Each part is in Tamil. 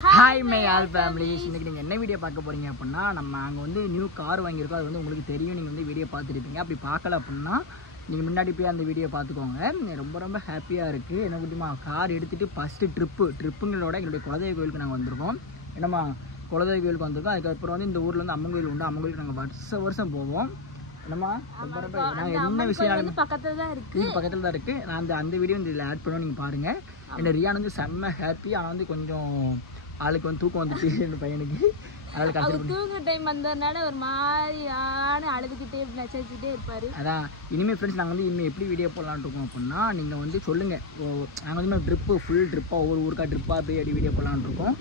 Hi my all families. இன்னைக்கு நீங்க என்ன வீடியோ பார்க்க போறீங்க அப்படினா நம்ம அங்க வந்து நியூ கார் வாங்கியிருக்கோம். அது வந்து உங்களுக்கு தெரியும், நீங்க வந்து வீடியோ பார்த்துருப்பீங்க. அப்படி பார்க்கல அப்படினா நீங்க முன்னாடி போய் அந்த வீடியோ பார்த்துக்கோங்க. ரொம்ப ஹாப்பியா இருக்கு. என்ன குட்டிமா கார் எடுத்துட்டு ஃபர்ஸ்ட் ட்ரிப்புங்களோட எங்களுடைய குலதெய்வ கோயிலுக்கு நாங்க வந்திருக்கோம். என்னமா குலதெய்வ கோயிலுக்கு வந்திருக்கோம். அதுக்கப்புறம் வந்து இந்த ஊர்ல இருந்து அம்மன் கோயில் உண்டு. அம்மன் கோயிலுக்கு நாங்க வருஷம் போவோம். என்னமா ரொம்ப நான் என்ன விஷயம் பக்கத்துல தான் இருக்கு. நான் அந்த வீடியோ இதில் ஆட் பண்ணுவோம், நீங்க பாருங்க. என்ன ரியான் வந்து செம்ம ஹாப்பி. ஆனால் வந்து கொஞ்சம் ஆளுக்கு வந்து தூக்கம் வந்துச்சு இந்த பையனுக்கு. அவர் தூங்க டைம் வந்ததுனால ஒரு மாதிரி அழுதுகிட்டே நச்சரிச்சுட்டே இருப்பாரு. அதான் இனிமேல் ஃப்ரெண்ட்ஸ் நாங்கள் வந்து இனிமேல் எப்படி வீடியோ போடலான்னு இருக்கோம் அப்படின்னா, நீங்கள் வந்து சொல்லுங்கள். நாங்கள் வந்து ஃபுல் ட்ரிப்பாக ஒவ்வொரு ஊருக்கா ட்ரிப்பாக போய் அப்படி வீடியோ போடலான்னு இருக்கோம்.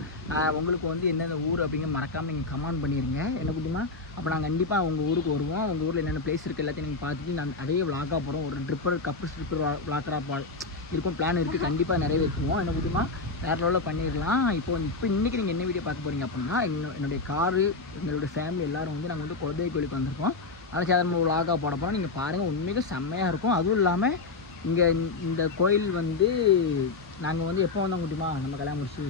உங்களுக்கு வந்து எந்தெந்த ஊர் அப்படிங்கிற மறக்காமல் நீங்கள் கமெண்ட் பண்ணிடுங்க. என்ன குட்டிமா அப்போ நாங்கள் கண்டிப்பாக உங்கள் ஊருக்கு வருவோம். உங்கள் ஊரில் என்னென்ன பிளேஸ் இருக்குது எல்லாத்தையும் நீங்கள் பார்த்துட்டு நான் அதே விளாக்காக போகிறோம். ஒரு கப்புள்ஸ் ட்ரிப்பர் விளாக்கராக இருக்கும் பிளான் இருக்குது. கண்டிப்பாக நிறைவேற்றுவோம். என்ன குட்டிமா வேறு லெவலில் பண்ணிடலாம். இப்போ இன்றைக்கி நீங்கள் என்ன வீடியோ பார்க்க போகிறீங்க அப்படின்னா, என்னுடைய காரு எங்களுடைய ஃபேமிலி எல்லோரும் வந்து நாங்கள் வந்து குலதெய்வ கோயிலுக்கு வந்திருக்கோம். அதனால் சாதாரண விளாகாக போட போகிறோம். நீங்கள் பாருங்கள், உண்மையாக செம்மையாக இருக்கும். அதுவும் இல்லாமல் இங்கே இந்த கோயில் வந்து நாங்கள் வந்து எப்போ வந்தோம் குட்டிமா நம்ம கல்யாணம் முடிச்சு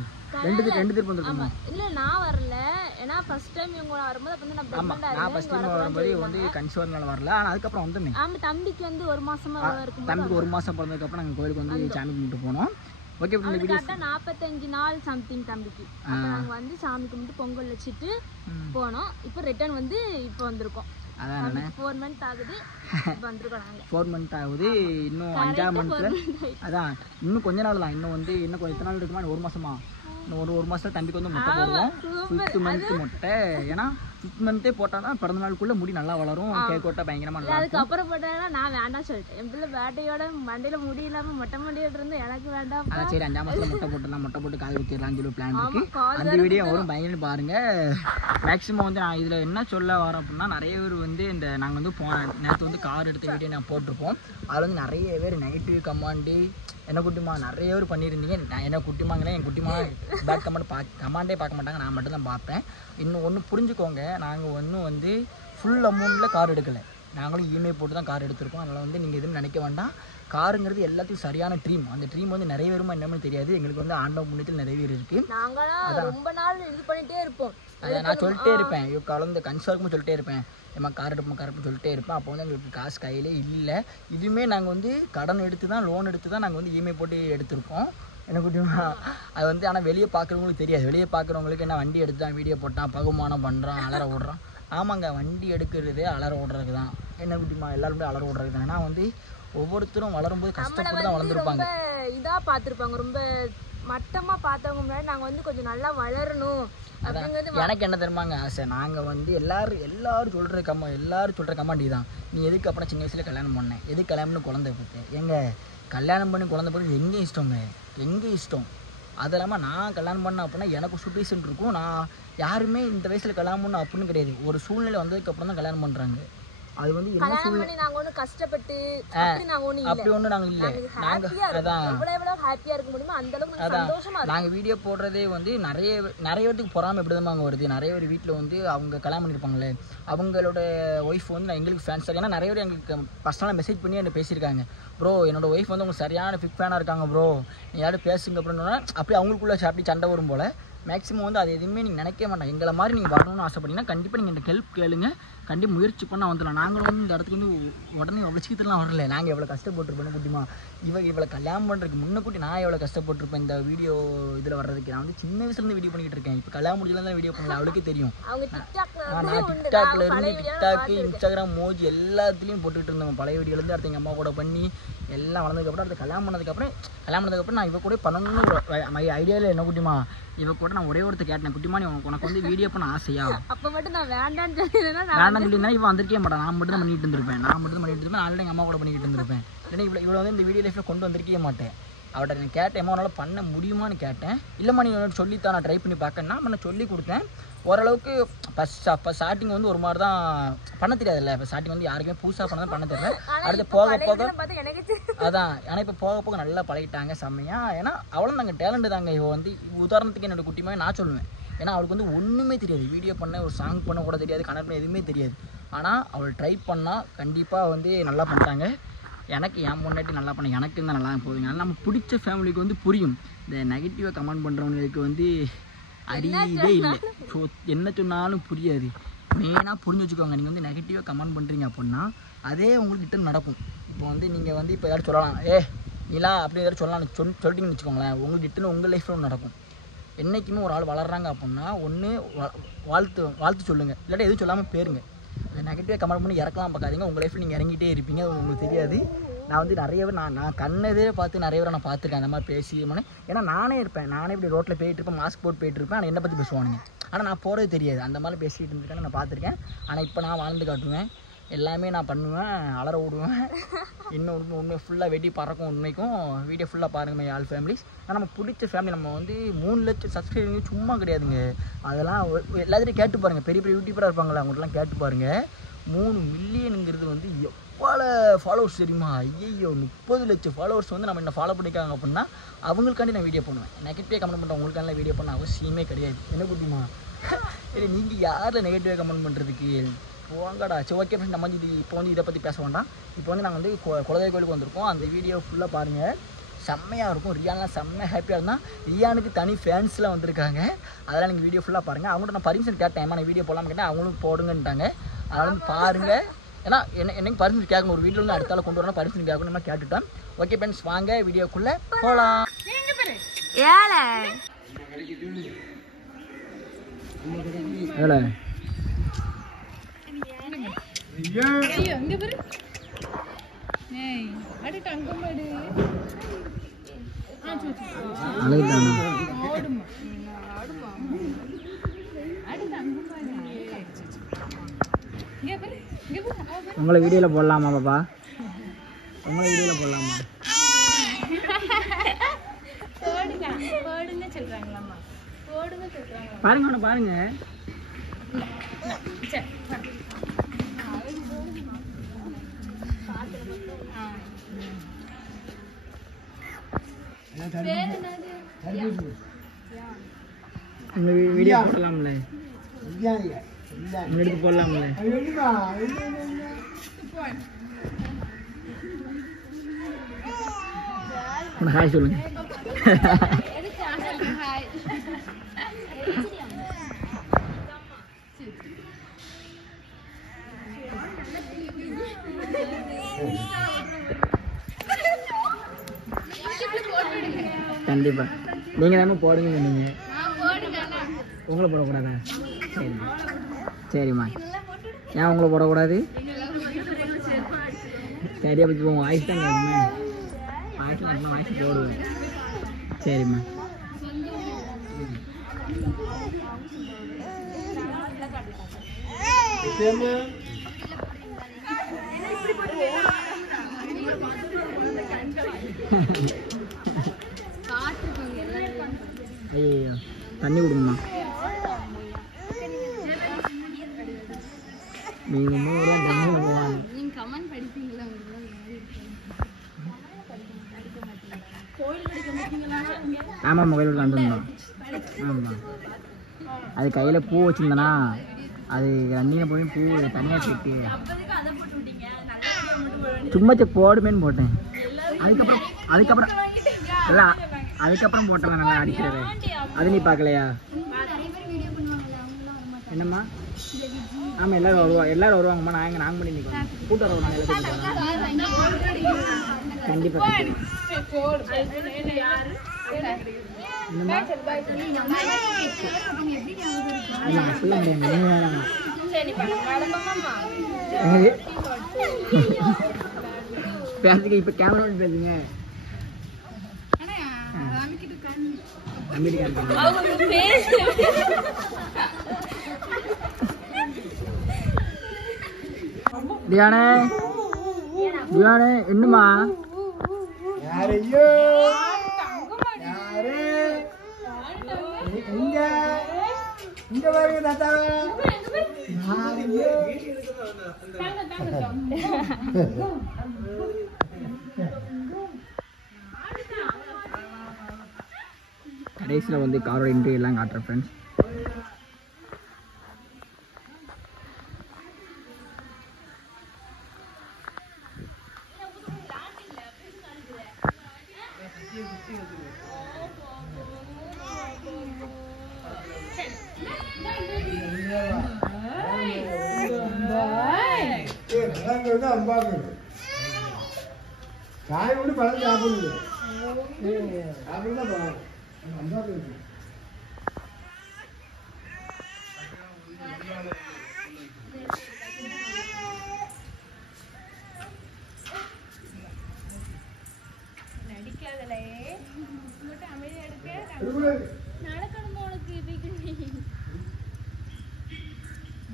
ரெண்டு திருப்பி வந்துருக்கோம். இல்ல நான் வரல, ஏன்னா ஃபர்ஸ்ட் டைம் இவங்க வரும்போது அப்ப வந்து நான் ஃபர்ஸ்ட் டைம் வரும்போது வந்து கன்சர்னால வரல. ஆனால் அதுக்கப்புறம் வந்துமே தம்பிக்கு வந்து ஒரு மாசமா இருக்கும். தம்பிக்கு ஒரு மாசம் பிறந்ததுக்கு அப்புறம் நாங்கள் கோயிலுக்கு வந்து சாமி கும்பிட்டு போனோம். ஓகே, இந்த வீடியோ 45 நாள் சம்திங் தம்பிக்கு. அப்ப நாங்க வந்து சாமி கும்பிட்டு பொங்கல் வச்சுட்டு போனோம். இப்போ ரிட்டர்ன் வந்து இப்போ வந்திருக்கோம். அதான் 4 month ஆகுது. இப்போ வந்திருக்கோம் நாங்க. 4 month ஆகுது. இன்னும் 5ஆம் மந்த்ல அதான் இன்னும் கொஞ்ச நாள் தான். இன்னும் எத்தனை நாள் இருக்குமா? 1 மாசமா? இன்னும் ஒரு மாசம் தம்பிக்கு வந்து முட்டை போடுவோம். 5th month முட்டை. ஏன்னா 5th month போட்டானா பிறந்த நாளுக்குள்ள முடி நல்லா வளரும். கேக் போட்டா பயங்கரமா நல்லா இருக்கும். அதுக்கப்புறம் போட்டா நான் வேண்டாம் சொல்லிட்டேன். என் பிள்ளை பேட்டையோட மண்டையில முடி இல்லாம மொட்டை மண்டியோட இருந்து எனக்கு வேண்டாம். அதான் சரி 5ஆம் மாசத்துல முட்டை போட்டு காய் ஊத்திடலாம்னு சொல்லி பிளான் இருக்கு. அந்த வீடியோ வரும், பயங்கரம் பாருங்க. மேக்ஸிமம் வந்து நான் இதுல என்ன சொல்ல வரேன் அப்படின்னா, நிறைய பேர் வந்து இந்த நாங்கள் வந்து நேற்று வந்து கார் எடுத்த வீடியோ நான் போட்டிருப்போம். அதில் வந்து நிறைய பேர் நெகட்டிவ் கமாண்டு என்ன குட்டிமா நிறைய பேர் பண்ணியிருந்தீங்க. என்ன குட்டிமாங்களே என் குட்டிமா பேட் கமாண்டே பார்க்க மாட்டாங்க, நான் மட்டும் தான் பார்ப்பேன். இன்னும் ஒன்று புரிஞ்சுக்கோங்க, நாங்கள் ஒன்றும் வந்து ஃபுல் அமௌண்ட்டில் கார் எடுக்கலை. நாங்களும் இஎம்ஐ போட்டு தான் கார் எடுத்திருக்கோம். அதனால் வந்து நீங்கள் எதுவும் நினைக்க வேண்டாம். காருங்கிறது எல்லாத்தையும் சரியான ட்ரீம். அந்த ட்ரீம் வந்து நிறைய பேருமா என்னன்னு தெரியாது. எங்களுக்கு வந்து ஆண்டவ புண்ணியத்தில் நிறைய பேர் இருக்குது. ரொம்ப நாள் இது பண்ணிகிட்டே இருப்போம். அதை நான் சொல்லிட்டே இருப்பேன். கலந்து கன்சர்க்கும் சொல்லிட்டே இருப்பேன். ஏமா கார் எடுப்போம் சொல்லிட்டே இருப்பேன். அப்போ வந்து எங்களுக்கு காசு கையிலே இல்லை. இதுவுமே நாங்கள் வந்து கடன் எடுத்து தான் லோன் எடுத்து தான் நாங்கள் வந்து இஎம்ஐ போட்டு எடுத்திருக்கோம். என்ன குட்டிமா அது வந்து ஆனால் வெளியே பார்க்குறவங்களுக்கு தெரியாது. வெளியே பார்க்குறவங்களுக்கு என்ன வண்டி எடுத்துட்டான், வீடியோ போட்டான், பகுமானம் பண்ணுறான், அலற ஓடுறான். ஆமாங்க, வண்டி எடுக்கிறதே அலற ஓடுறதுக்கு தான். என்ன குட்டிமா எல்லாருமே அலற ஓடுறதுக்கு தான். ஏன்னா வந்து ஒவ்வொருத்தரும் வளரும்போது கஷ்டப்பட்டு தான் வளர்ந்துருப்பாங்க. இதாக பார்த்துருப்பாங்க. ரொம்ப மட்டமாக பார்த்தவங்க முன்னாடி நாங்கள் வந்து கொஞ்சம் நல்லா வளரணும். எனக்கு என்ன தெரியுமாங்க ஆசை, நாங்கள் வந்து எல்லாரும் சொல்கிற கமாண்டி தான். நீ எதுக்கு அப்புறம் சின்ன வயசுல கல்யாணம் பண்ணேன், எதுக்கு கல்யாணம்னு குழந்தை பார்த்து கல்யாணம் பண்ணி குழந்தை பிறகு எங்கே இஷ்டம். அது இல்லாமல் நான் கல்யாணம் பண்ணேன் அப்படின்னா எனக்கு சுச்சுவேஷன் இருக்கும். நான் யாருமே இந்த வயசில் கல்யாணம் பண்ணணும் அப்படின்னு கிடையாது. ஒரு சூழ்நிலை வந்ததுக்கு அப்புறம் தான் கல்யாணம் பண்ணுறாங்க. அது வந்து நாங்க ஒண்ணு கஷ்டப்பட்டு அப்படி ஒண்ணு நாங்க இல்ல. நாங்க அதான் எவ்வளவு ஹாப்பியா இருக்க முடியுமோ அந்த அளவுக்கு சந்தோஷமா இருக்கு. நாங்க வீடியோ போடுறதே வந்து நிறைய பேருக்கு பொறாம எப்படிதான் வருது. நிறைய பேர் வீட்டுல வந்து அவங்க கல்யாணம் பண்ணிருப்பாங்களே, அவங்களோட ஒய்ஃப் வந்து எங்களுக்கு ஃபேன்ஸ். ஏன்னா நிறைய பேர் எங்களுக்கு பர்சனலா மெசேஜ் பண்ணி என்ன பேசியிருக்காங்க. ப்ரோ என்னோட ஒய்ஃப் வந்து உங்களுக்கு சரியான ஃபிக் ஃபேனா இருக்காங்க ப்ரோ, நீ யாரும் பேசுங்க அப்படின்னு. அப்படி அவங்களுக்குள்ள அப்படி சண்டை வரும் போல. மேக்ஸிமம் வந்து அது எதுவுமே நீங்கள் நினைக்க மாட்டேன். எங்களை மாதிரி நீங்கள் வரணும்னு ஆசைப்பட்டீங்கன்னா கண்டிப்பாக நீங்கள் இந்த ஹெல்ப் கேளுங்க. கண்டிப்பாக முயற்சி பண்ணால் வந்துடலாம். நாங்களும் வந்து இந்த இடத்துக்கு வந்து உடனே அவ்வளோ சீக்கிரம்லாம் வரல. நாங்கள் எவ்வளோ கஷ்டப்பட்டுருப்போம் குட்டிமா. இவ்வளோ கல்யாணம் பண்ணுறதுக்கு முன்னக்கூட்டி நான் எவ்வளோ கஷ்டப்பட்டுருப்பேன் இந்த வீடியோ இதில் வர்றதுக்கு. நான் வந்து சின்ன வயசுலேருந்து வீடியோ பண்ணிக்கிட்டு இருக்கேன். இப்போ கல்யாணம் முடிஞ்சலாம் தான் வீடியோ பண்ணல. அவளுக்கே தெரியும். நான் டிக்டாக்ல இருந்து இன்ஸ்டாகிராம் மோஜி எல்லாத்துலேயும் போட்டுக்கிட்டு இருந்தோம். பழைய வீடியோலேருந்து அடுத்த எங்கள் அம்மா கூட பண்ணி எல்லாம் வளர்ந்ததுக்கப்புறம் அடுத்து கல்யாணம் பண்ணதுக்கப்புறம் நான் இவ கூட பண்ணணும்னு ஐடியாவில் என்ன குட்டிமா இவ கூட நான் ஒரே ஒருத்தர் கேட்டேன், குட்டிமா நீ உனக்கு வந்து வீடியோ பண்ண ஆசையா? அப்போ மட்டும் நான் வேண்டாம்னு சொல்லியிருந்தா இவன் வந்திருக்கே மாட்டான். நான் மட்டும் தான் பண்ணிட்டு இருந்திருப்பேன். ஆல்ரெடி எங்கள் அம்மா கூட பண்ணிக்கிட்டு இருந்திருப்பேன். இல்லைன்னா இவ்வளோ வந்து இந்த வீடியோ லைஃப்பில் கொண்டு வந்திருக்கே மாட்டேன். அவட்ட நான் கேட்டேன், என்னால் பண்ண முடியுமான்னு கேட்டேன். இல்லைம்மா நீ சொல்லித்தான் நான் ட்ரை பண்ணி பார்க்கணுன்னா நான் சொல்லி கொடுத்தேன். ஓரளவுக்கு ஃபஸ்ட் ஸ்டார்டிங் வந்து ஒரு மாதிரி தான் பண்ண தெரியாதுல்ல. இப்போ ஸ்டார்டிங் வந்து யாருக்குமே புதுசாக பண்ண தெரியல. அடுத்து போக அதான். ஆனால் இப்போ போக நல்லா பழகிட்டாங்க செம்மையாக. ஏன்னா அவளும் நாங்கள் டேலண்ட் தாங்க. இவ வந்து உதாரணத்துக்கு என்னோட குட்டிமாவே நான் சொல்லுவேன். ஏன்னா அவளுக்கு வந்து ஒன்றுமே தெரியாது. வீடியோ பண்ண ஒரு சாங் பண்ண கூட தெரியாது, கனெக்ட் பண்ண எதுவுமே தெரியாது. ஆனால் அவள் ட்ரை பண்ணால் கண்டிப்பாக வந்து நல்லா பண்ணுறாங்க. எனக்கு என் முன்னாடி நல்லா பண்ண எனக்கு தான் நல்லா போகுதுங்க. அதனால் நம்ம பிடிச்ச ஃபேமிலிக்கு வந்து புரியும். இந்த நெகட்டிவாக கமெண்ட் பண்ணுறவங்களுக்கு வந்து அறிவே இல்லை. ஸோ என்ன சொன்னாலும் புரியாது. மெயினாக புரிஞ்சு வச்சுக்கோங்க. நீங்கள் வந்து நெகட்டிவாக கமெண்ட் பண்ணுறீங்க அப்படின்னா அதே உங்களுக்கு ரிட்டன் நடக்கும். இப்போ வந்து நீங்கள் வந்து இப்போ ஏதாச்சும் சொல்லலாம், நீலா அப்படி ஏதாச்சும் சொல்லலாம் சொல்லிட்டீங்கன்னு வச்சுக்கோங்களேன், உங்களுக்கு ரிட்டன் உங்கள் லைஃப்பில் ஒன்று நடக்கும். என்றைக்குமே ஒரு ஆள் வளர்றாங்க அப்படின்னா ஒன்று வாழ்த்து சொல்லுங்கள், இல்லாட்டி எதுவும் சொல்லாமல் போயிருங்க. அதை நெகட்டிவாக கமெண்ட் பண்ணி இறக்கலாம் பார்க்காதீங்க. உங்கள் லைஃப்பில் நீங்கள் இறங்கிட்டே இருப்பீங்க, அது உங்களுக்கு தெரியாது. நான் வந்து நிறைய பேர் நான் கண்ணதே பார்த்து நிறைய பேரை நான் பார்த்துருக்கேன் அந்த மாதிரி பேசி. ஏன்னா நானே இப்படி ரோட்டில் போயிட்டு இருப்பேன், மாஸ்க் போட்டு போயிட்டு இருப்பேன். ஆனால் என்னை பற்றி பேசுவானுங்க, ஆனால் நான் போகிறது தெரியாது. அந்த மாதிரி பேசிகிட்டு இருந்திருக்கேன், நான் பார்த்துருக்கேன். ஆனால் இப்போ நான் வாழ்ந்து காட்டுவேன், எல்லாமே நான் பண்ணுவேன், அலற விடுவேன். இன்னும் உண்மை ஃபுல்லாக வெட்டி பறக்கும். உண்மைக்கும் வீடியோ ஃபுல்லாக பாருங்கள் ஆல் ஃபேமிலிஸ். ஆனால் நம்ம பிடிச்ச ஃபேமிலி. நம்ம வந்து 3 லட்சம் சப்ஸ்கிரைபர் சும்மா கிடையாதுங்க. அதெல்லாம் எல்லாத்தையும் கேட்டு பாருங்கள். பெரிய பெரிய யூடியூபராக இருப்பாங்களா, அவங்கள்ட்டலாம் கேட்டு பாருங்கள். 3 மில்லியனுங்கிறது வந்து எவ்வளோ ஃபாலோவர்ஸ் தெரியுமா? ஐயோ 30 லட்சம் ஃபாலோவர்ஸ் வந்து நம்ம என்ன ஃபாலோ பண்ணிக்காங்க அப்படின்னா அவங்களுக்காண்டி நான் வீடியோ பண்ணுவேன். நெகட்டிவாக கமெண்ட் பண்ணுறேன் உங்களுக்கான வீடியோ பண்ண அவசியமே கிடையாது. என்ன குட்டிமா? சரி, நீங்கள் யாரில் நெகட்டிவாக கமெண்ட் பண்ணுறதுக்கு போங்கடா. சரி, ஓகே ஃப்ரெண்ட்ஸ், நம்ம வந்து இப்போ வந்து இதை பற்றி பேச வேண்டாம். இப்போ வந்து நாங்கள் வந்து குலதெய்வ கோயிலுக்கு வந்திருக்கோம். அந்த வீடியோ ஃபுல்லாக பாருங்கள், செம்மையாக இருக்கும். ரியான்லாம் செம்மையாக ஹாப்பியாக இருந்தால். ரியானுக்கு தனி ஃபேன்ஸ்லாம் வந்திருக்காங்க. அதெல்லாம் நீங்கள் வீடியோ ஃபுல்லாக பாருங்கள். அவங்கள்ட்ட நான் பர்மிஷன் கேட்டேன், நான் வீடியோ போடலாமல் கேட்டேன். அவங்களும் போடுங்கன்ட்டாங்க. அதனால் வந்து பாருங்கள். ஏன்னா என்னைக்கு பர்மிஷன் கேட்கணும், ஒரு வீடியோ வந்து அடுத்தால கொண்டு வரணும், பர்மிஷன் கேட்கணும். நம்ம கேட்டுட்டோம். ஓகே ஃப்ரெண்ட்ஸ், வாங்க வீடியோக்குள்ளே போகலாம். உங்களை வீடியோவில் போடலாமா பாப்பா? உங்களை வீடியோவில் போடலாமா? பாருங்க அவனை பாருங்க. உங்க வீடியோ போடலாம்ல, எடுத்து போடலாம்ல. ஹாய் சொல்லுங்க. கண்டிப்பா நீங்க தான் போடுங்க. நீங்க உங்களை போடக்கூடாதா? சரிம்மா சரிம்மா. ஏன் உங்களை போடக்கூடாது? சரியா பற்றி உங்கள் வாய்ஸ் தான் கேட்குமே. வாய்ஸ் போடுவேன். சரிம்மா. ஐயோ தண்ணி கொடுங்கம்மா. நீங்கள் 100 ரூபா தண்ணி போவாங்க. ஆமாம், மொபைல் வந்துருந்தோம். ஆமாம், அது கையில் பூ வச்சுருந்தேனா, அது ரன்னிங்கில் போய் பூ தனியாக கட்டி சும்மா போடுமேன்னு போட்டேன். அதுக்கப்புறம் இல்லை, அதுக்கப்புறம் போட்டேன் நல்லா அடிக்கிறது. அது நீ பார்க்கலையா? என்னம்மா? ஆமாம், எல்லோரும் வருவாங்கம்மா. நாங்கள் பண்ணி நிற்கிறோம். கூட்டு வருவோம் எல்லாத்தையும். கண்டிப்பாக பேசுங்க. இப்போ கேமரா பேசுங்க. தியானே தியானே என்னம்மா? இங்க பாருங்க தாத்தா. கடைசியில் வந்து காரோட இன்டர்வியூ எல்லாம் காட்டுறேன் ஃப்ரெண்ட்ஸ். அன்பாக காய் விட்டு பழம் சாப்பிடுங்க அப்படின்னா அன்பாக இருக்கு.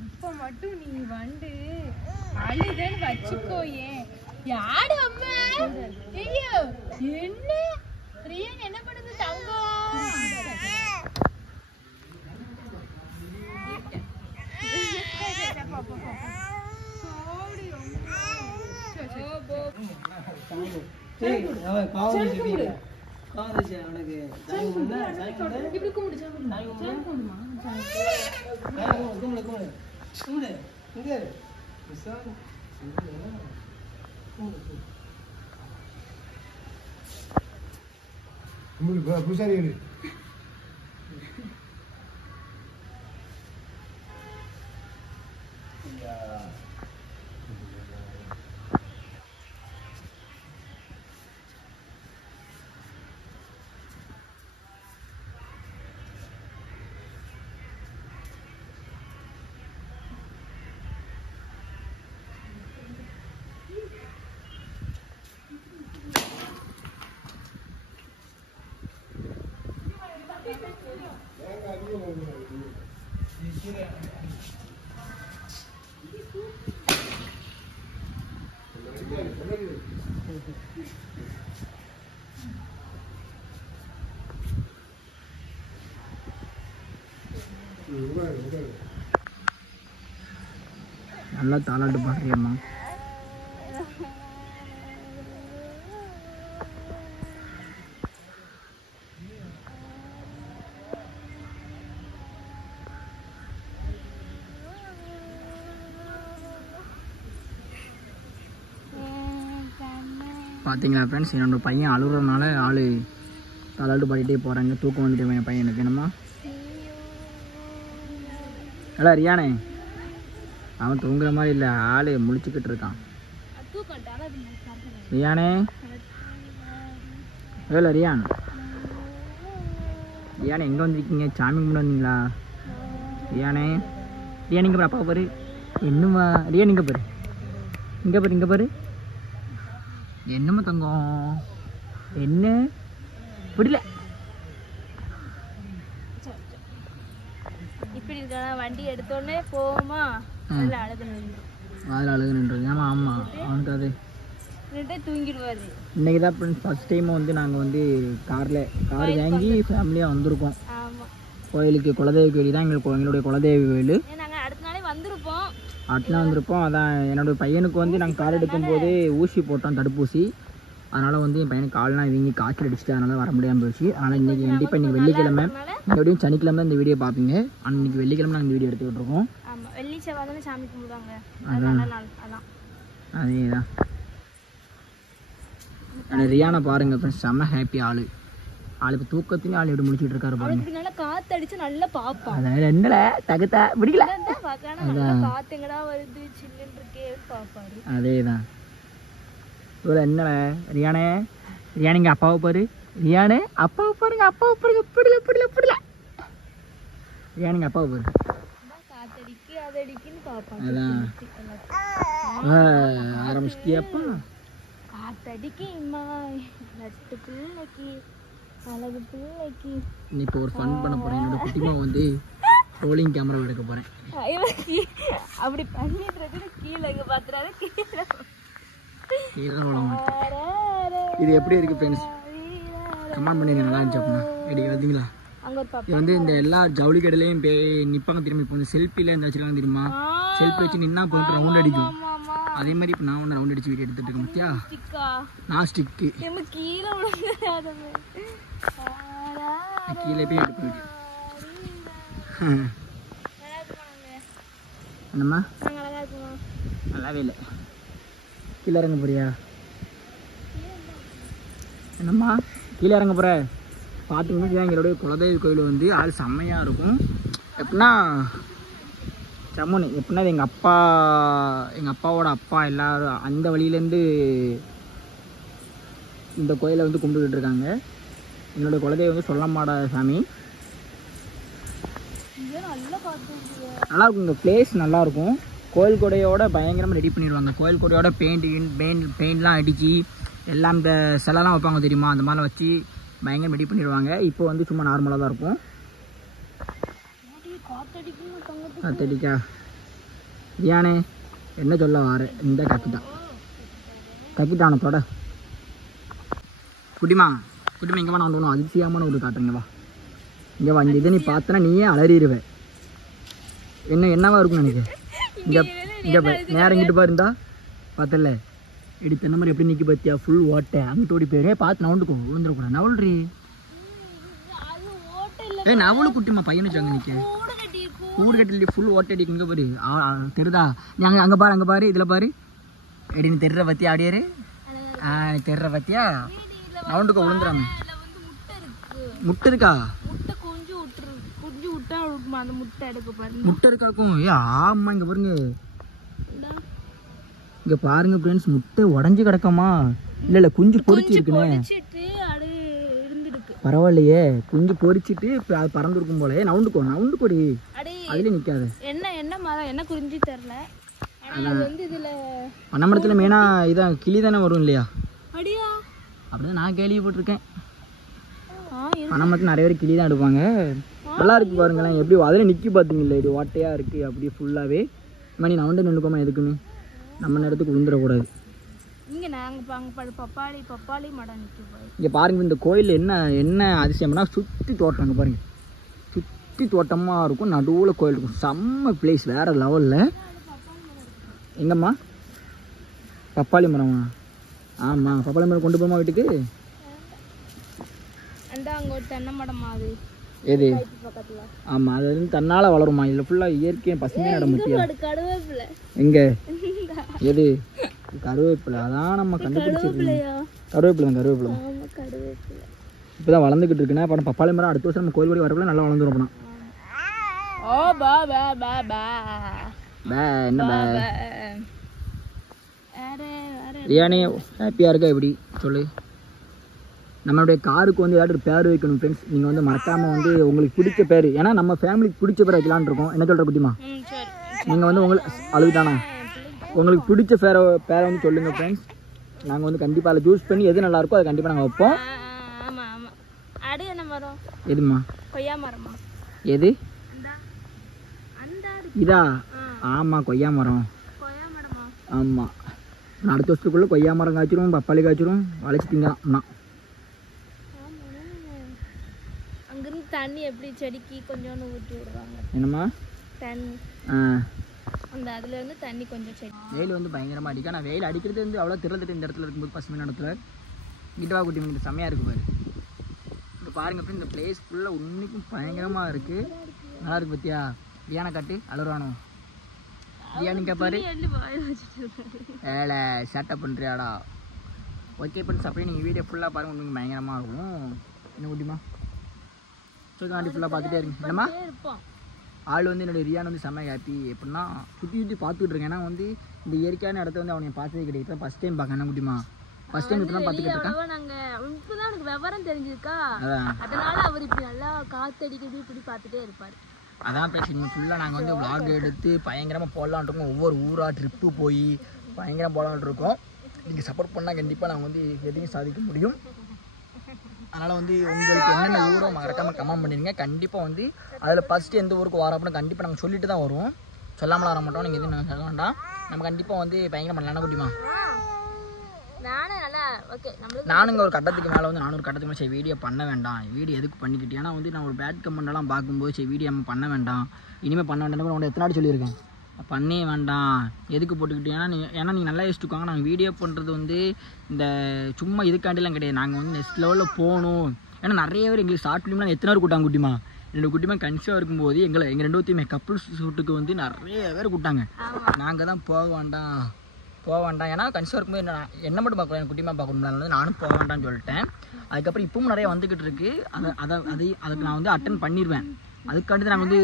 இப்ப மட்டும் நீ வந்து அழுதன்னு வச்சுக்கோயே. யாரு அம்மா? ஐயோ என்ன ரியான் என்ன பண்ணுது தங்கம்? பூசாரி நல்லா தாளாட்டு பாடுறியம்மா. பார்த்தீங்களா ஃப்ரெண்ட்ஸ், என்னோட பையன் அழுகுறதுனால ஆள் தாளாட்டு பாடிட்டே போகிறாங்க. தூக்கம் வந்துட்டு என் பையனுக்கு என்னம்மா ஹலோ ரியானே, அவன் தூங்குற மாதிரி இல்லை, ஆள் முழிச்சுக்கிட்டு இருக்கான். ரியானே ஹலோ ரியான், ரியானே எங்கே வந்திருக்கீங்க? சாமி கும்பிட வந்தீங்களா? ரியானே ரியான் இங்கே பாரு, அப்பா பாரு. என்னம்மா ரியான் இங்கே பாரு, இங்கே பாரு, இங்கே பாரு. என்னம்மா தங்கம், என்ன புரியல? இப்படி இருக்கா வண்டி எடுத்தோடனே போவோமா? அதில் அழுது நின்றது. ஆமாம் ஆமாம், அவனுக்கு அது தூங்கிடுவாரு. இன்றைக்கி தான் ஃப்ரெண்ட்ஸ் ஃபஸ்ட் டைம் வந்து நாங்கள் வந்து கார் வாங்கி ஃபேமிலியாக வந்திருக்கோம். ஆமாம், கோயிலுக்கு குலதெய்வ கோயில் தான் எங்களுடைய குலதெய்வ கோயில். நாங்கள் அடுத்த நாளே வந்திருப்போம். அதான் என்னோடய பையனுக்கு வந்து நாங்கள் கார் எடுக்கும்போது ஊசி போட்டோம், தடுப்பூசி. அதனால் வந்து என் பையனுக்கு கால்லாம் வீங்கி காய்ச்சல் அடிச்சுட்டு அதனால் வர முடியாமல் போயிடுச்சு. அதனால் இன்றைக்கி கண்டிப்பாக இன்றைக்கி வெள்ளிக்கிழமை, மறுபடியும் சனிக்கிழமை தான் இந்த வீடியோ பார்ப்பீங்க. ஆனால் இன்றைக்கி வெள்ளிக்கிழமை நாங்கள் இந்த வீடியோ எடுத்துக்கிட்டு இருக்கோம். ஆமாம், வெள்ளி செவ்வாய் தானே சாமி கும்பிடுவாங்க. அதே தான். ஆனால் ரியானை பாருங்கள் ஃப்ரெண்ட்ஸ், செம்ம ஹாப்பி ஆள். இப்போ தூக்கத்துலேயும் ஆள் எப்படி முடிச்சுட்டு இருக்காரு பாருங்க. நல்லா காற்று அடிச்சு நல்லா பார்ப்போம். அதான் என்னல தகுத்தா பிடிக்கல, காற்று எங்கடா வருது சில்லுன்னு இருக்கே பார்ப்பாரு. அதே தான். இவ்வளோ என்னல ரியானே, ரியானிங்க அப்பாவை பாரு, ரியானே அப்பாவை பாருங்க, அப்பாவை பாருங்க, பிடில பிடில பிடில. ரியானிங்க அப்பாவை பாரு, காத்தடிக்கு அது அடிக்குன்னு பார்ப்பாங்க. அதான் ஆரம்பிச்சிட்டியாப்பா. காத்தடிக்கு இம்மா நட்டு பிள்ளைக்கு அழகு பிள்ளைக்கு. இப்போ ஒரு ஃபன் பண்ண போகிறேன். என்னோட குட்டிமா வந்து ரோலிங் கேமரா எடுக்க போகிறேன். அப்படி பண்ணிட்டு இருக்கு, கீழே இங்கே பார்த்துறாரு, கீழே இது எப்படி இருக்கு ஃப்ரெண்ட்ஸ், கமெண்ட் பண்ணி நல்லா இருந்துச்சு அப்படின்னா எடுக்க வந்தீங்களா? இது வந்து இந்த எல்லா ஜவுளி கடையிலையும் நிற்பாங்க திரும்பி. இப்போ இந்த செல்ஃபியில் இந்த வச்சுருக்காங்க தெரியுமா? செல்ஃபி வச்சு நின்னா போட்டு ரவுண்ட் அடிக்கும். அதே மாதிரி இப்போ நான் ஒன்று ரவுண்ட் அடிச்சு வீடியோ எடுத்துட்டு இருக்கேன். மத்தியா நான் ஸ்டிக்கு கீழே போய் எடுப்பேன் வீடியோ. என்னம்மா நல்லாவே இல்லை, கீழே இறங்க போறியா? என்னம்மா கீழே இறங்க போகிற? பார்த்தீங்கன்னா எங்களுடைய குலதெய்வ கோயில் வந்து ஆள் செம்மையாக இருக்கும். எப்படின்னா சம்முன்னு எப்படின்னா எங்கள் அப்பாவோட அப்பா எல்லாரும் அந்த வழியிலேருந்து இந்த கோயிலை வந்து கும்பிட்டுக்கிட்டு இருக்காங்க. என்னோடய குலதெய்வம் வந்து சொல்லமாடா சாமி. நல்லா இருக்கும், இந்த பிளேஸ் நல்லாயிருக்கும். கோயில் கொடையோட பயங்கரமாக ரெடி பண்ணிடுவாங்க. கோயில் கொடையோட பெயிண்ட்லாம் அடித்து எல்லாம் இந்த சிலைலாம் வைப்பாங்க தெரியுமா, அந்த மாதிரிலாம் வச்சு பயங்கரம் ரெடி பண்ணிடுவாங்க. இப்போ வந்து சும்மா நார்மலாக தான் இருக்கும். காத்தடிக்கா தியானே என்ன சொல்ல வாரு, இந்த கக்கிட்டான தொட குட்டிமா இங்கே வா, நான் ஒன்று அதிசயமான ஒரு காட்டுறீங்க வா, இங்கே வா. இந்த இதை நீ பார்த்தனா நீயே அலறிடுவேன். என்னவா இருக்கும் எனக்கு. இங்கே நேரம் இங்கிட்டு பாருந்தா பார்த்தல இடி தென்னை மாதிரி எப்படி நிற்கி பார்த்தியா, ஃபுல் ஓட்டை. அங்கிட்டு ஓடி போயிரு, பார்த்து நவுண்டுக்கோ, விழுந்துடக்கூடாது. நவுல்றி நவலு குட்டிமா பையனு வச்சாங்க நிற்க ஊர் கட்டில் ஃபுல் ஓட்டை அடிக்கு. இங்கே பாரு தெரிதா, நீ அங்கே பாரு இதில் பாரு எடி நீ தெரிற பத்தியா அப்படியே நீ தெரிற பத்தியா நவுண்டுக்கோ, விழுந்துடாம. முட்டை இருக்கா, முட்டை இருக்காக்கும். ஆமா இங்க பாருங்க, இங்க பாருங்க ஃப்ரெண்ட்ஸ், முட்டை உடஞ்சி கிடக்கமா. இல்ல குஞ்சு பொரிச்சு இருக்குன்னு பரவாயில்லையே, குஞ்சு பொரிச்சிட்டு அது பறந்துருக்கும் போல. நவுண்டு கொடி அதுல நிக்காது. என்ன குறிஞ்சி தெரியல. பனைமரத்துல மெயினா இதான் கிளி தானே வரும் இல்லையா, அப்படிதான் நான் கேள்விப்பட்டிருக்கேன். பனைமரத்துல நிறைய பேர் கிளி தான் எடுப்பாங்க. நல்லா இருக்கு பாருங்களேன், எப்படி அதில் நிற்கி பார்த்தீங்களா, இது ஓட்டையாக இருக்குது அப்படியே ஃபுல்லாகவே. மணி நான் வந்து நின்றுக்கோமா எதுக்குன்னு நம்ம நேரத்துக்கு விழுந்துடக்கூடாது. இங்கே பாருங்க, இந்த கோயிலில் என்ன அதிசயம்னா சுற்றி தோட்டம் பாருங்க, சுற்றி தோட்டமாக இருக்கும், நடுவில் கோயில் இருக்கும். செம்ம பிளேஸ், வேறு லெவலில். எங்கம்மா பப்பாளி மரமா? ஆமாம், பப்பாளி மரம் கொண்டு போமா வீட்டுக்கு. எது? ஆமா, அது வந்து தன்னால வளருமா, இதுல ஃபுல்லா இயற்கையா பசுமையா நட முட்டியா. எங்க எது? கருவேப்பிலை. அதான் நம்ம கண்டுபிடிச்சிருக்கோம். கருவேப்பிலை இப்பதான் வளர்ந்துகிட்டு இருக்குன்னா. அப்புறம் பப்பாளி மரம் அடுத்த வருஷம் நம்ம கோயில் கோடி வரப்பல நல்லா வளர்ந்துரும். என்ன ரியானி ஹாப்பியா இருக்கா எப்படி சொல்லு. நம்மளுடைய காருக்கு வந்து ஏதாவது ஒரு பேர் வைக்கணும் ஃப்ரெண்ட்ஸ். நீங்கள் வந்து மறக்காமல் வந்து உங்களுக்கு பிடிச்ச பேர், ஏன்னா நம்ம ஃபேமிலிக்கு பிடிச்ச பேர் வைக்கலான்னு இருக்கோம். என்ன சொல்கிற குட்டிமா? நீங்கள் வந்து அழுதுட்டானா உங்களுக்கு பிடிச்ச பேரை வந்து சொல்லுங்கள் ஃப்ரெண்ட்ஸ். நாங்கள் வந்து கண்டிப்பாக அதில் சூஸ் பண்ணி எது நல்லாயிருக்கோ அதை கண்டிப்பாக நாங்கள் வைப்போம். எதுமா? எது இதா? ஆமாம், கொய்யா மரம். ஆமாம், அடுத்த வருஷத்துக்குள்ளே கொய்யா மரம் காய்ச்சிரும், பப்பாளி காய்ச்சிரும், வளைச்சி திங்கலாம். தண்ணி எப்படி செடிக்கு கொஞ்சோண்டு ஊற்றி விடுவாங்க. என்னம்மா தண்ணி அதுல இருந்து தண்ணி கொஞ்சம் செடி. வெயில் வந்து பயங்கரமா அடிக்கும். ஆனால் வெயில் அடிக்கிறது வந்து அவ்வளோ திறந்துட்டு இந்த இடத்துல இருக்கும்போது பசுமையான இடத்துல கிட்டவா குட்டி இந்த செம்மையாக இருக்குது பாரு. இப்போ பாருங்க அப்படி இந்த பிளேஸ் ஃபுல்லாக உண்மைக்கும் பயங்கரமாக இருக்குது. நல்லா இருக்கு பத்தியா. தியானை காட்டு அலறானோ தியானிக்கா பாரு. ஏழை சேட்டை பண்ணுறியாடா. ஓகே ஃப்ரெண்ட்ஸ், அப்படியே நீங்கள் வீடியோ ஃபுல்லாக பாருங்கள், உங்களுக்கு பயங்கரமாக இருக்கும். என்ன குட்டிமா சுற்றி ஃபுல்லாக பார்த்துட்டே இருங்க. என்னம்மா ஆள் வந்து என்னோடய ரியான் வந்து செம்ம ஹாப்பி. எப்படின்னா சுற்றி பார்த்துக்கிட்டு இருக்கேன். ஏன்னா வந்து இந்த இயற்கையான இடத்த வந்து அவனை பார்த்ததே கிடையாது. இப்போ ஃபஸ்ட் டைம் பார்க்க. என்ன குட்டிமா ஃபஸ்ட் டைம் இப்போ தான் பார்த்துக்கிட்டு இருக்கேன். இப்போதான் எனக்கு விவரம் தெரிஞ்சிருக்கா, அதனால அவர் இப்படி நல்லா காற்றடிக்கிறது இப்படி பார்த்துட்டே இருப்பார். அதான் பேசுங்க ஃபுல்லாக நாங்கள் வந்து vlog எடுத்து பயங்கரமாக போடலான் இருக்கோம். ஒவ்வொரு ஊராக ட்ரிப்பு போய் பயங்கரமாக போடலான் இருக்கோம். நீங்கள் சப்போர்ட் பண்ணால் கண்டிப்பாக நாங்கள் வந்து எதையும் சாதிக்க முடியும். அதனால் வந்து உங்களுக்கு என்னென்ன ஊரோ மறக்காமல் கமெண்ட் பண்ணிடுங்க. கண்டிப்பாக வந்து அதில் ஃபஸ்ட்டு எந்த ஊருக்கு வரோம் அப்படின்னு கண்டிப்பாக நாங்கள் சொல்லிட்டு தான் வருவோம். சொல்லாமல் வர மாட்டோம். நீங்கள் எதுவும் சொல்ல வேண்டாம். நம்ம கண்டிப்பாக வந்து பயங்கரம் பண்ணலாம் குட்டிமா. நானுங்க ஒரு கட்டத்துக்கு மேலே வந்து நானும் ஒரு கட்டத்துக்கு மேலே சரி வீடியோ பண்ண வேண்டாம். வீடியோ எதுக்கு பண்ணிக்கிட்டு, ஏன்னா வந்து நான் ஒரு பேட் கமெண்ட்டெல்லாம் பார்க்கும்போது சரி வீடியோ நம்ம பண்ண வேண்டாம், இனிமேல் பண்ண வேண்டாம். உங்களை எத்தனை நாள் சொல்லியிருக்கேன் பண்ணே வேண்டாம் எதுக்கு போட்டுக்கிட்டு. ஏன்னா நீங்கள் நல்லா யோசிச்சுக்கோங்க. நாங்கள் வீடியோ பண்ணுறது வந்து இந்த சும்மா இதுக்காண்டிலாம் கிடையாது. நாங்கள் வந்து நெக்ஸ்ட் லெவலில் போகணும். ஏன்னா நிறைய பேர் எங்களுக்கு ஷார்ட் ஃபிலிம்லாம் எத்தனை பேர் கூட்டாங்க குட்டிமா. ரெண்டு குட்டிமா கன்சிவாக இருக்கும்போது எங்கள் ரெண்டு பேர்த்தையுமே கப்புள்ஸ் ஷூட்டுக்கு வந்து நிறைய பேர் கூட்டாங்க. நாங்கள் தான் போக வேண்டாம் ஏன்னா கன்சிவாக இருக்கும்போது என்ன மட்டும் பார்க்கலாம், என் குட்டிமா பார்க்கணும்ல, நானும் போக வேண்டாம்னு சொல்லிட்டேன். அதுக்கப்புறம் இப்பவும் நிறைய வந்துக்கிட்டு இருக்குது. அதுக்கு நான் வந்து அட்டன் பண்ணிடுவேன். அதுக்காண்டி நாங்கள் வந்து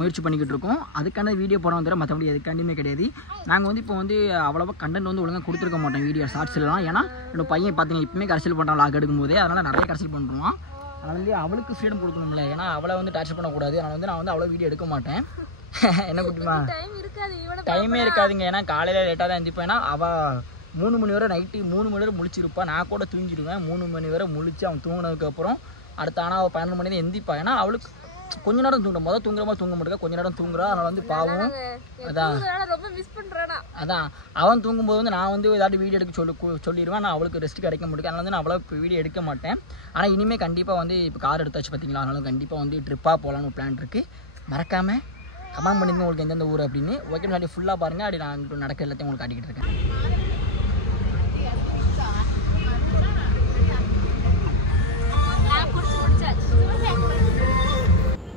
முயற்சி பண்ணிக்கிட்டு இருக்கோம். அதுக்கான வீடியோ போகிறோம் தவிர மற்றபடி எதுக்காண்டியுமே கிடையாது. நாங்கள் வந்து இப்போ வந்து அவ்வளோவா கண்டென்ட் வந்து ஒழுங்காக கொடுத்துருக்க மாட்டோம் வீடியோ ஷார்ட்ஸ்லாம். ஏன்னா என்னோட பையன் பார்த்தீங்கன்னா இப்போமே கரைசல் பண்ணுறான் லாக் எடுக்கும்போதே, அதனால் நிறைய கரைசல் பண்ணுறான். அதனால் வந்து அவளுக்கு ஃப்ரீடம் கொடுக்கணும்ல, ஏன்னா அவளை வந்து டார்ச்சர் பண்ணக்கூடாது. அதனால் வந்து நான் வந்து அவ்வளோ வீடியோ எடுக்க மாட்டேன். என்ன குட்டிமா டைமே இருக்காதுங்க. ஏன்னா காலையில் லேட்டாக தான் எழுந்திப்பேன். ஏன்னா அவள் 3 மணி வரை நைட்டு 3 மணி வரை முழிச்சிருப்பாள். நான் கூட தூங்கிடுவேன். 3 மணி வரை முழிச்சு அவன் தூங்கினதுக்கப்புறம் அடுத்த ஆனால் அவள் 12 மணி தான் எந்திப்பா. ஏன்னா அவளுக்கு கொஞ்ச நேரம் தூங்குறோம், மொதல் தூங்குற மாதிரி தூங்க மாட்டேங்க, கொஞ்ச நேரம் தூங்குறா. அதனால் வந்து பாவம். அதான் அவன் தூங்கும்போது வந்து நான் வந்து ஏதாவது வீடியோ எடுக்க சொல்லிடுவேன். நான் அவளுக்கு ரெஸ்ட் கிடைக்க முடியும். அதனால வந்து நான் அவ்வளோ இப்போ வீடியோ எடுக்க மாட்டேன். ஆனால் இனிமேல் கண்டிப்பாக வந்து இப்போ கார் எடுத்தாச்சு பார்த்தீங்களா, அதனால கண்டிப்பாக வந்து ட்ரிப்பாக போகலான்னு ஒரு பிளான் இருக்குது. மறக்காமல் கமெண்ட் பண்ணிடுங்க உங்களுக்கு எந்தெந்த ஊர் அப்படின்னு. ஓகே அப்படி ஃபுல்லாக பாருங்கள். அப்படி நான் நடக்க எல்லாத்தையும் உங்களுக்கு காட்டிக்கிட்டு இருக்கேன்.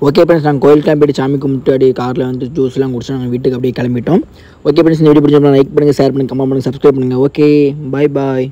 ஓகே ஃப்ரெண்ட்ஸ், நாங்கள் கோயிலுக்குலாம் போய்ட்டு சாமி கும்பிட்டு அப்படியே காரில் வந்து ஜூஸ்லாம் குடிச்சு நாங்கள் வீட்டுக்கு அப்படியே கிளம்பிட்டோம். ஓகே ஃப்ரெண்ட்ஸ், இந்த வீடியோ பிடிச்சா லைக் பண்ணுங்கள், ஷேர் பண்ணுங்கள், கமெண்ட் பண்ணுங்கள், சப்ஸ்கிரைப் பண்ணுங்கள். ஓகே, பாய் பாய்.